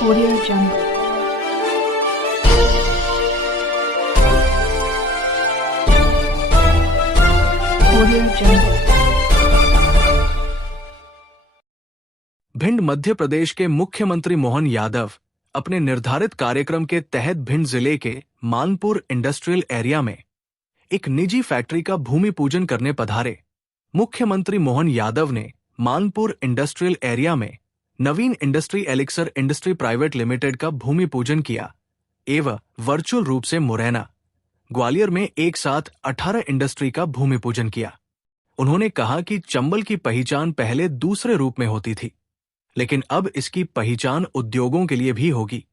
Audio Jungle. Audio Jungle. Bhind Madhya Pradesh के मुख्यमंत्री मोहन यादव अपने निर्धारित कार्यक्रम के तहत भिंड जिले के मानपुर इंडस्ट्रियल एरिया में एक निजी फैक्ट्री का भूमि पूजन करने पधारे। मुख्यमंत्री मोहन यादव ने मानपुर इंडस्ट्रियल एरिया में Naveen industry elixir industry private limited का भूमि पूजन किया एवं वर्चुअल रूप से मुरैना, ग्वालियर में एक साथ 18 इंडस्ट्री का भूमि पूजन किया। उन्होंने कहा कि चंबल की पहचान पहले दूसरे रूप में होती थी, लेकिन अब इसकी पहचान उद्योगों के लिए भी होगी।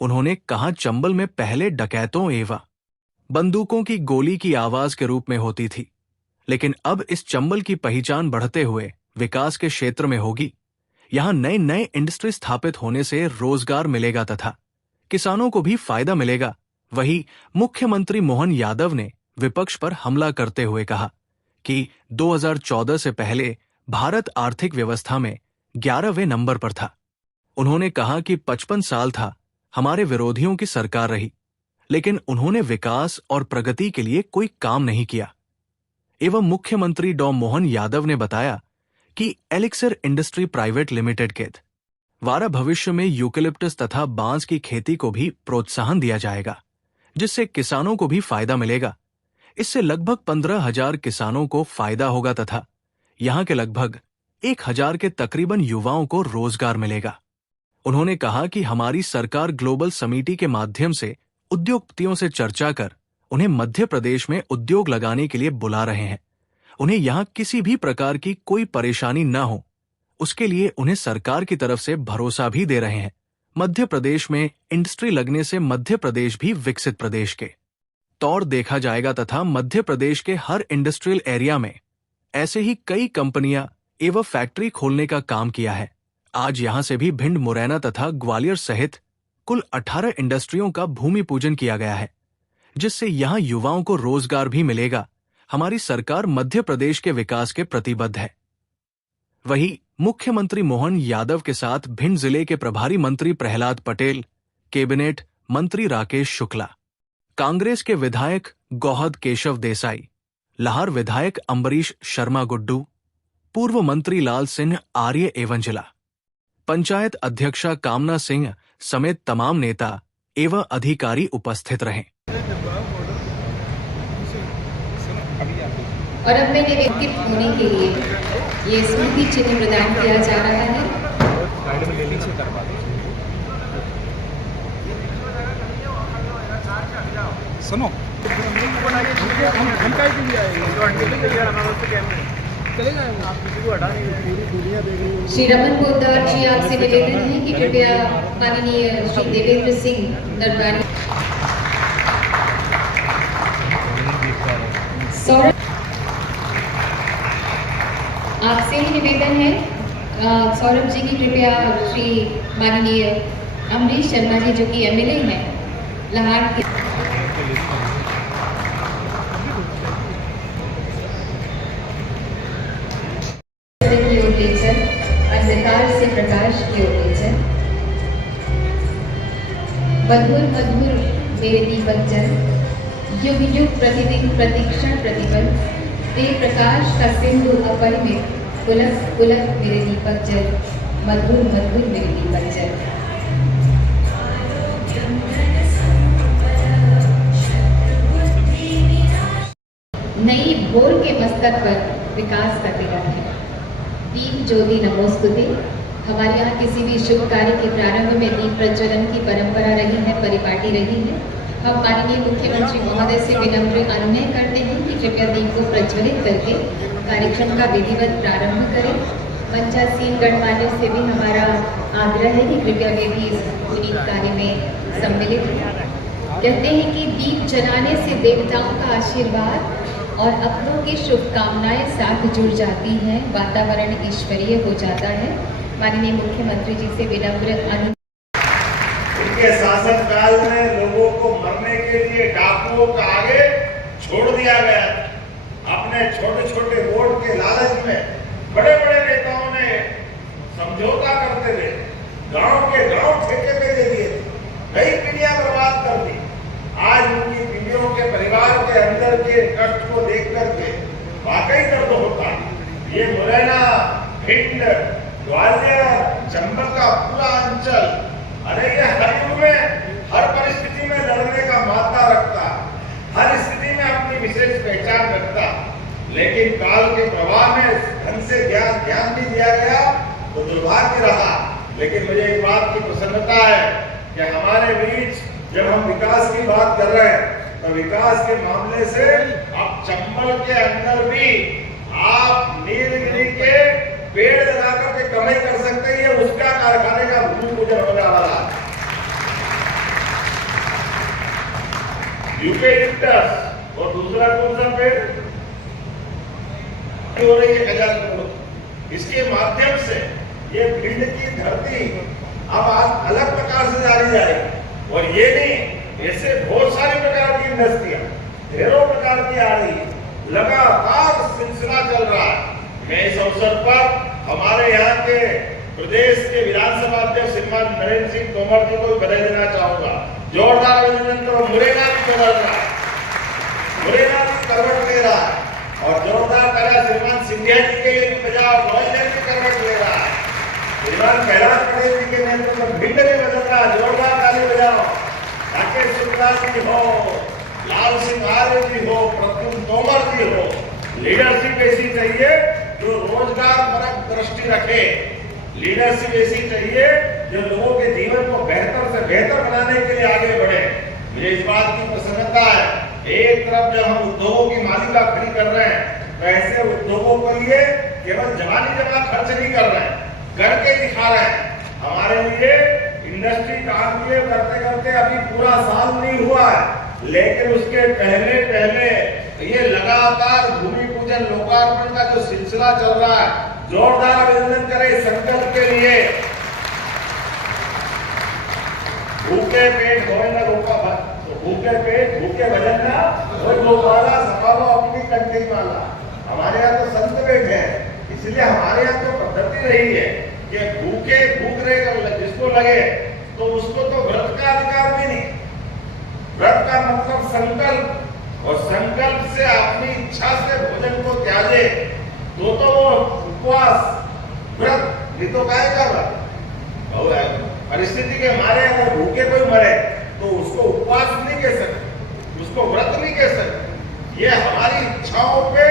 उन्होंने कहा चंबल में पहले डकैतों एवं बंदूकों की गोली की आवाज के रूप में होती थी, लेकिन अब इस चंबल की पहचान बढ़ते हुए विकास के क्षेत्र में होगी। यहां नए नए इंडस्ट्री स्थापित होने से रोजगार मिलेगा तथा किसानों को भी फायदा मिलेगा। वहीं मुख्यमंत्री मोहन यादव ने विपक्ष पर हमला करते हुए कहा कि 2014 से पहले भारत आर्थिक व्यवस्था में 11वें नंबर पर था। उन्होंने कहा कि 55 साल था हमारे विरोधियों की सरकार रही, लेकिन उन्होंने विकास और प्रगति के लिए कोई काम नहीं किया। एवं मुख्यमंत्री डॉ मोहन यादव ने बताया कि एलिक्सर इंडस्ट्री प्राइवेट लिमिटेड के द्वारा भविष्य में यूकेलिप्टस तथा बांस की खेती को भी प्रोत्साहन दिया जाएगा, जिससे किसानों को भी फायदा मिलेगा। इससे लगभग 15,000 किसानों को फायदा होगा तथा यहां के लगभग 1,000 के तकरीबन युवाओं को रोजगार मिलेगा। उन्होंने कहा कि हमारी सरकार ग्लोबल समिति के माध्यम से उद्योगपतियों से चर्चा कर उन्हें मध्य प्रदेश में उद्योग लगाने के लिए बुला रहे हैं। उन्हें यहां किसी भी प्रकार की कोई परेशानी न हो, उसके लिए उन्हें सरकार की तरफ से भरोसा भी दे रहे हैं। मध्य प्रदेश में इंडस्ट्री लगने से मध्य प्रदेश भी विकसित प्रदेश के तौर देखा जाएगा तथा मध्य प्रदेश के हर इंडस्ट्रियल एरिया में ऐसे ही कई कंपनियां एवं फैक्ट्री खोलने का काम किया है। आज यहां से भी भिंड, मुरैना तथा ग्वालियर सहित कुल 18 इंडस्ट्रियों का भूमि पूजन किया गया है, जिससे यहां युवाओं को रोजगार भी मिलेगा। हमारी सरकार मध्य प्रदेश के विकास के प्रतिबद्ध है। वहीं मुख्यमंत्री मोहन यादव के साथ भिंड जिले के प्रभारी मंत्री प्रहलाद पटेल, कैबिनेट मंत्री राकेश शुक्ला, कांग्रेस के विधायक गौहद केशव देसाई, लाहौर विधायक अम्बरीश शर्मा गुड्डू, पूर्व मंत्री लाल सिंह आर्य एवं जिला पंचायत अध्यक्षा कामना सिंह समेत तमाम नेता एवं अधिकारी उपस्थित रहे। और अब मैं निवेदित होने के लिए ये स्मृति चिन्ह प्रदान किया जा रहा है। सुनो श्री रमन पोद्दार जी, आपसे निवेदन है कि कृपया माननीय श्री देवेंद्र सिंह नरवानी सौरभ, आपसे ही निवेदन है सौरभ जी की कृपया श्री माननीय अम्बरीश शर्मा जी जो कि एमएलए हैं लाहौर के अंधकार से प्रकाश की ओर ले चल, मधुर मधुर मेरे दीपक जल, युग युग प्रतिदिन प्रतीक्षण प्रतिपल, तेज प्रकाश का सिंधु अपरिमित, पुलक पुलक मेरे दीपक जल, मधुर मधुर मेरे दीपक जल। नई भोर के मस्तक पर विकास का तिलक है। दीप ज्योति नमोस्तुते। हमारे यहाँ किसी भी शुभ कार्य के प्रारंभ में दीप प्रज्वलन की परंपरा रही है, परिपाटी रही है। हम माननीय मुख्यमंत्री महोदय से विनम्र अनुनय करते हैं कि कृपया दीप को प्रज्वलित करके कार्यक्रम का विधिवत प्रारंभ करें। मंचासीन गणमान्य से भी हमारा आग्रह है कि कृपया वे भी इस पुनीत कार्य में सम्मिलित हों। कहते हैं कि दीप जलाने से देवताओं का आशीर्वाद और अपनों की शुभकामनाएं साथ जुड़ जाती हैं, वातावरण ईश्वरीय हो जाता है। माननीय मुख्यमंत्री जी से विनम्र अनुरोध। इनके शासन काल में लोगों को मरने के लिए डाकुओं का आगे छोड़ दिया गया। अपने छोटे छोटे वोट के लालच में बड़े बड़े नेताओं ने समझौता करते हुए गांव के गांव ठेके पे कई पीढ़ियां बर्बाद कर दी। आज उनकी पीढ़ियों के परिवार के अंदर के कष्ट को देख करके वाकई दर्द होता है। ये मुरैना, भिंड, ग्वालियर, चंबल का पूरा अंचल, अरे ये हर युग में हर परिस्थिति में लड़ने का मादा रखता, हर स्थिति में अपनी विशेष पहचान रखता, लेकिन काल के प्रवाह में ढंग से ध्यान नहीं दिया गया तो दुर्भाग्य रहा। लेकिन मुझे इस बात की प्रसन्नता है कि हमारे बीच जब हम विकास की बात कर रहे हैं तो विकास के मामले से अब चंबल के अंदर भी आप नीलगिरी के पेड़ लगाकर के कमाई कर सकते हैं। उसका कारखाने का भूमि पूजन होने वाला है। यूकेलिप्टस और दूसरा कौन सा पेड़ हो रही है खजान। इसके माध्यम से ये भिंड की धरती अब आज अलग प्रकार से जानी जाएगी। और ये नहीं, ऐसे बहुत सारी प्रकार की इंडस्ट्रियां ढेरों प्रकार की आ रही है, लगातार सिलसिला चल रहा है। मैं इस अवसर पर हमारे यहाँ के प्रदेश के विधानसभा अध्यक्ष श्रीमान नरेंद्र सिंह तोमर जी को बधाई देना चाहूंगा। जोरदार अभिनंदन करो। मुरैना भी बदल रहा है, मुरैना भी करवट ले रहा है, और जोरदार करा श्रीमान सिंधिया जी के लिए भी बजाओ। ग्वालियर भी करवट ले रहा है, श्रीमान कैलाश पटेल जी के नेतृत्व में भिंड में बदल रहा है। जोरदार ताली बजाओ। राकेश शुक्ला जी हो, लाल सिंह आर्य जी हो, प्रद्युम्न तोमर जी हो, लीडरशिप ऐसी चाहिए जो रोजगार परक दृष्टि रखे। लीडरशिप ऐसी चाहिए जो लोगों के जीवन को बेहतर से बेहतर बनाने के लिए आगे बढ़े। मुझे इस बात की प्रसन्नता है, एक तरफ जब हम उद्योगों की मालिका खड़ी कर रहे हैं तो ऐसे उद्योगों के लिए केवल जवानी जमा खर्च नहीं कर रहे हैं, करके दिखा रहे हैं। हमारे लिए इंडस्ट्री काम किए करते करते अभी पूरा साल नहीं हुआ है, लेकिन उसके पहले ये लगातार भूमि पूजन लोकार्पण का जो सिलसिला चल रहा है, जोरदार अभिनंदन करें संकल्प के लिए। भूखे पेट होए न रोका भर, भूखे पेट भूखे भजन ना कोई गोपाला सफालो अपनी कंठी माला। हमारे यहाँ तो संत बैठे हैं, इसलिए हमारे यहाँ तो पद्धति रही है कि भूखे भूख रहेगा जिसको लगे तो उसको तो व्रत का अधिकार भी नहीं। व्रत का मतलब संकल्प, और संकल्प से अपनी इच्छा से भोजन को त्यागे तो वो उपवास व्रत नहीं तो काय का व्रत। परिस्थिति के मारे अगर भूखे कोई मरे तो उसको उपवास नहीं कह सकते, उसको व्रत नहीं कह सकते। ये हमारी इच्छाओं पे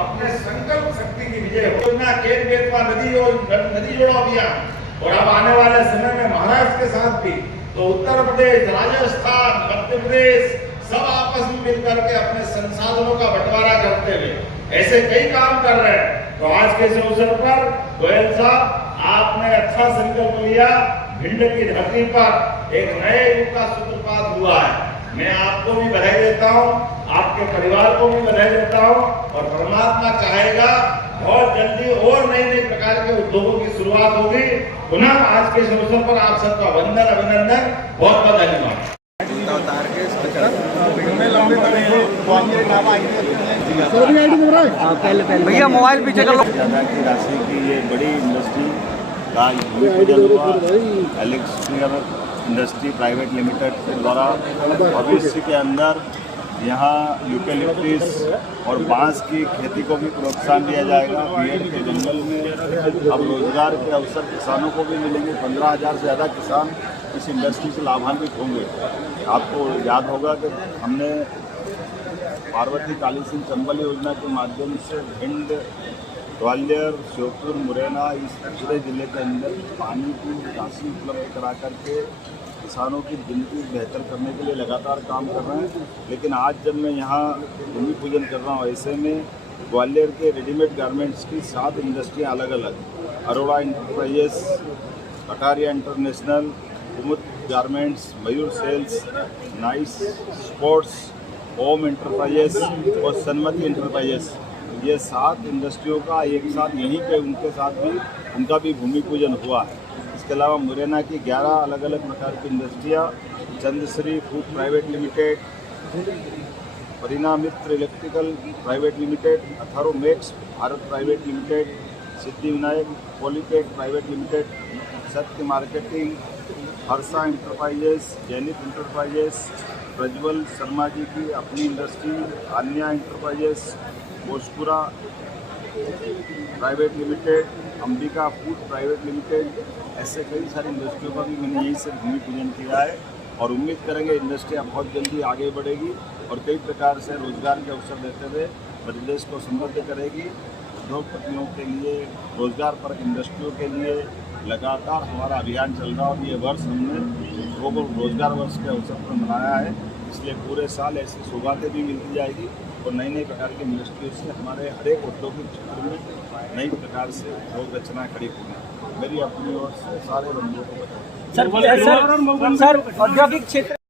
अपने संकल्प शक्ति की विजय हो। योजना केन बेतवा नदी जोड़ो अभियान, और अब आने वाले समय में महाराष्ट्र के साथ भी, तो उत्तर प्रदेश, राजस्थान, मध्य प्रदेश सब आपस में मिलकर के अपने संसाधनों का बंटवारा करते हुए ऐसे कई काम कर रहे हैं। तो आज के इस अवसर पर गोयल साहब आपने अच्छा संकल्प लिया। भिंड की धरती पर एक नए युग का सूत्रपात हुआ है। मैं आपको भी बधाई देता हूँ, आपके परिवार को भी बधाई देता हूँ, और परमात्मा चाहेगा बहुत जल्दी और नई नई प्रकार के उद्योगों की शुरुआत होगी। पुनः आज के इस अवसर पर आप सबका वंदन अभिनंदन, बहुत बहुत धन्यवाद। भैया मोबाइल पीछे कर लो। ज़्यादा की राशि की ये बड़ी इंडस्ट्री का भूमि पूजन हुआ एलेक्सर इंडस्ट्री प्राइवेट लिमिटेड के द्वारा। भविष्य के अंदर यहाँ यूकेलिप्टस और बांस की खेती को भी प्रोत्साहन दिया जाएगा। बीएड के जंगल में अब रोजगार के अवसर किसानों को भी मिलेंगे। 15,000 से ज़्यादा किसान इस इंडस्ट्री से लाभान्वित होंगे। आपको याद होगा कि हमने पार्वती काली सिंह चंबल योजना के माध्यम से भिंड, ग्वालियर, श्योपुर, मुरैना इस पूरे जिले के अंदर पानी की निकासी उपलब्ध करा करके किसानों की जिंदगी बेहतर करने के लिए लगातार काम कर रहे हैं। लेकिन आज जब मैं यहाँ भूमि पूजन कर रहा हूँ, ऐसे में ग्वालियर के रेडीमेड गारमेंट्स की 7 इंडस्ट्रियाँ अलग अलग, अरोड़ा इंटरप्राइजेस, कटारिया इंटरनेशनल, कुमुद गारमेंट्स, मयूर सेल्स, नाइस स्पोर्ट्स, ओम इंटरप्राइजेस और सन्मति इंटरप्राइजेस, ये 7 इंडस्ट्रियों का एक साथ यहीं पे उनके साथ भी उनका भी भूमि पूजन हुआ है। इसके अलावा मुरैना की 11 अलग अलग प्रकार की इंडस्ट्रियाँ, Chandrashree food private limited, Parina Mitra electrical private limited, Atharvamex Bharat private limited, Siddhi Vinayak polytech private limited, Satya marketing Harsha enterprises, zenith enterprises, Prajwal Sharma ji की अपनी industry, Aanya enterprises, Bhojpura private limited, Ambika food private limited, ऐसे कई सारी इंडस्ट्रियों का भी मैंने यहीं से भूमि पूजन किया है और उम्मीद करेंगे इंडस्ट्रियाँ बहुत जल्दी आगे बढ़ेगी और कई प्रकार से रोजगार के अवसर देते हुए मध्य प्रदेश को समृद्ध करेगी। उद्योगपतियों के लिए, रोजगार पर इंडस्ट्रियों के लिए लगातार हमारा अभियान चल रहा है और ये वर्ष हमने ग्लोबल रोजगार वर्ष के अवसर पर मनाया है। इसलिए पूरे साल ऐसी सौगातें भी मिलती जाएगी और नई नई प्रकार की इंडस्ट्रियों से हमारे हर एक औद्योगिक क्षेत्र में नई प्रकार से उद्योग रचना खड़ी होगी। मेरी अपनी ओर से सारे बंधुओं को बताऊँ सर औद्योगिक क्षेत्र